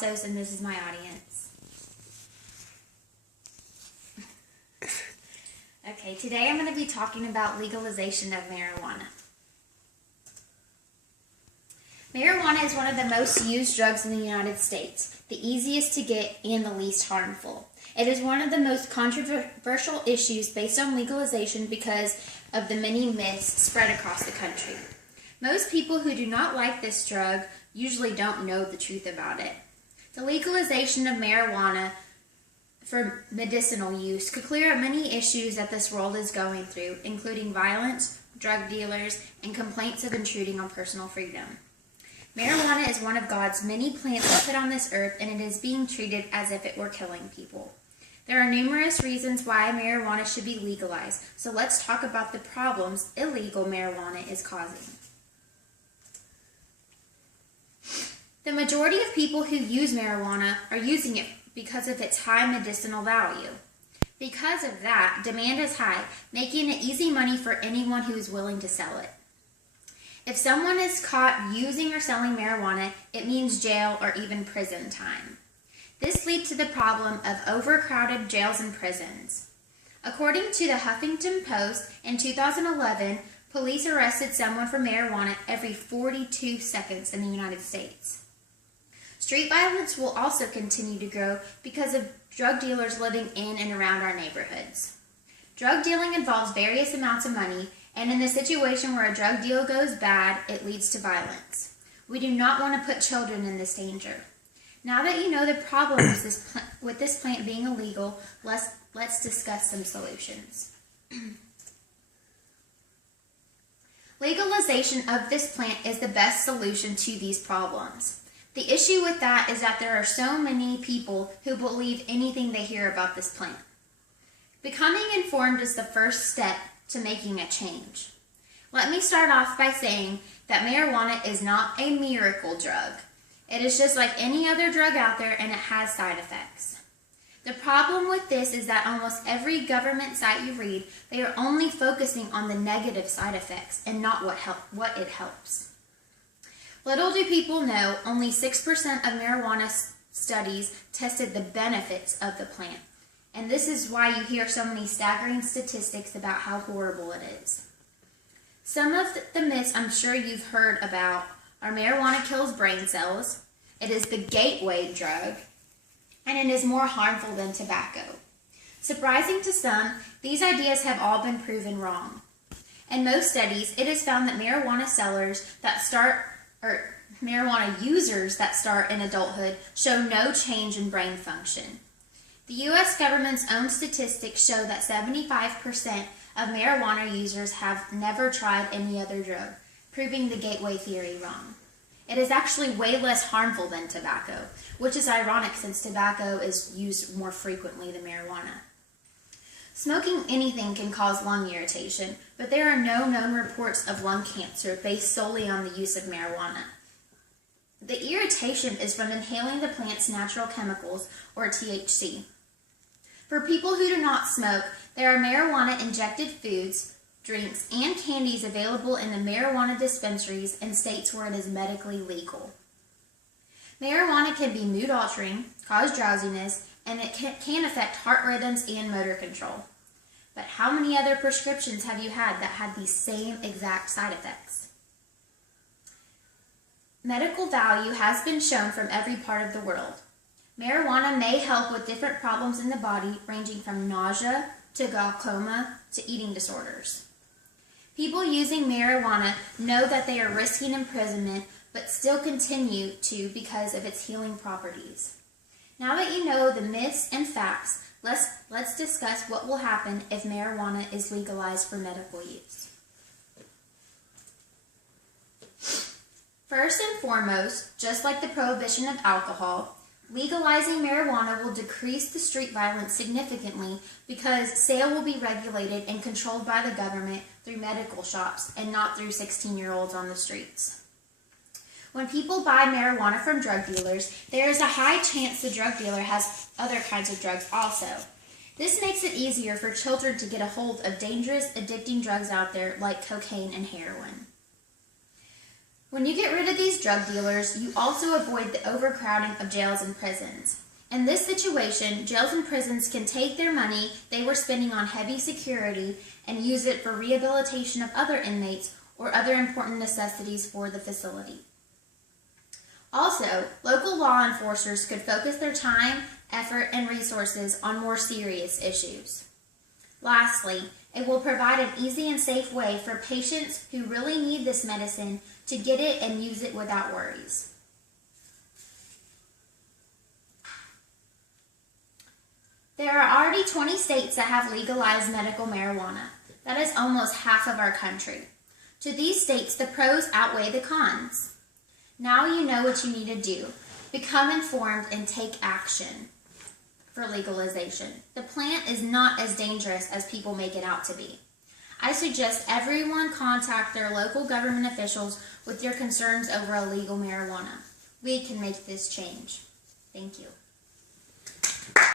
And this is my audience. Okay, today I'm going to be talking about legalization of marijuana. Marijuana is one of the most used drugs in the United States, the easiest to get and the least harmful. It is one of the most controversial issues based on legalization because of the many myths spread across the country. Most people who do not like this drug usually don't know the truth about it. The legalization of marijuana for medicinal use could clear up many issues that this world is going through, including violence, drug dealers, and complaints of intruding on personal freedom. Marijuana is one of God's many plants put on this earth, and it is being treated as if it were killing people. There are numerous reasons why marijuana should be legalized, so let's talk about the problems illegal marijuana is causing. The majority of people who use marijuana are using it because of its high medicinal value. Because of that, demand is high, making it easy money for anyone who is willing to sell it. If someone is caught using or selling marijuana, it means jail or even prison time. This leads to the problem of overcrowded jails and prisons. According to the Huffington Post, in 2011, police arrested someone for marijuana every 42 seconds in the United States. Street violence will also continue to grow because of drug dealers living in and around our neighborhoods. Drug dealing involves various amounts of money, and in the situation where a drug deal goes bad, it leads to violence. We do not want to put children in this danger. Now that you know the problems with this plant being illegal, let's discuss some solutions. Legalization of this plant is the best solution to these problems. The issue with that is that there are so many people who believe anything they hear about this plant. Becoming informed is the first step to making a change. Let me start off by saying that marijuana is not a miracle drug. It is just like any other drug out there, and it has side effects. The problem with this is that almost every government site you read, they are only focusing on the negative side effects and not what it helps. Little do people know, only 6% of marijuana studies tested the benefits of the plant. And this is why you hear so many staggering statistics about how horrible it is. Some of the myths I'm sure you've heard about are marijuana kills brain cells, it is the gateway drug, and it is more harmful than tobacco. Surprising to some, these ideas have all been proven wrong. In most studies, it is found that marijuana users that start in adulthood show no change in brain function. The U.S. government's own statistics show that 75% of marijuana users have never tried any other drug, proving the gateway theory wrong. It is actually way less harmful than tobacco, which is ironic since tobacco is used more frequently than marijuana. Smoking anything can cause lung irritation, but there are no known reports of lung cancer based solely on the use of marijuana. The irritation is from inhaling the plant's natural chemicals, or THC. For people who do not smoke, there are marijuana-injected foods, drinks, and candies available in the marijuana dispensaries in states where it is medically legal. Marijuana can be mood-altering, cause drowsiness, and it can affect heart rhythms and motor control. But how many other prescriptions have you had that had these same exact side effects? Medical value has been shown from every part of the world. Marijuana may help with different problems in the body, ranging from nausea to glaucoma to eating disorders. People using marijuana know that they are risking imprisonment, but still continue to because of its healing properties. Now that you know the myths and facts, let's discuss what will happen if marijuana is legalized for medical use. First and foremost, just like the prohibition of alcohol, legalizing marijuana will decrease the street violence significantly because sale will be regulated and controlled by the government through medical shops and not through 16-year-olds on the streets. When people buy marijuana from drug dealers, there is a high chance the drug dealer has other kinds of drugs also. This makes it easier for children to get a hold of dangerous, addicting drugs out there like cocaine and heroin. When you get rid of these drug dealers, you also avoid the overcrowding of jails and prisons. In this situation, jails and prisons can take their money they were spending on heavy security and use it for rehabilitation of other inmates or other important necessities for the facility. Also, local law enforcers could focus their time, effort, and resources on more serious issues. Lastly, it will provide an easy and safe way for patients who really need this medicine to get it and use it without worries. There are already 20 states that have legalized medical marijuana. That is almost half of our country. To these states, the pros outweigh the cons. Now you know what you need to do. Become informed and take action for legalization. The plant is not as dangerous as people make it out to be. I suggest everyone contact their local government officials with your concerns over illegal marijuana. We can make this change. Thank you.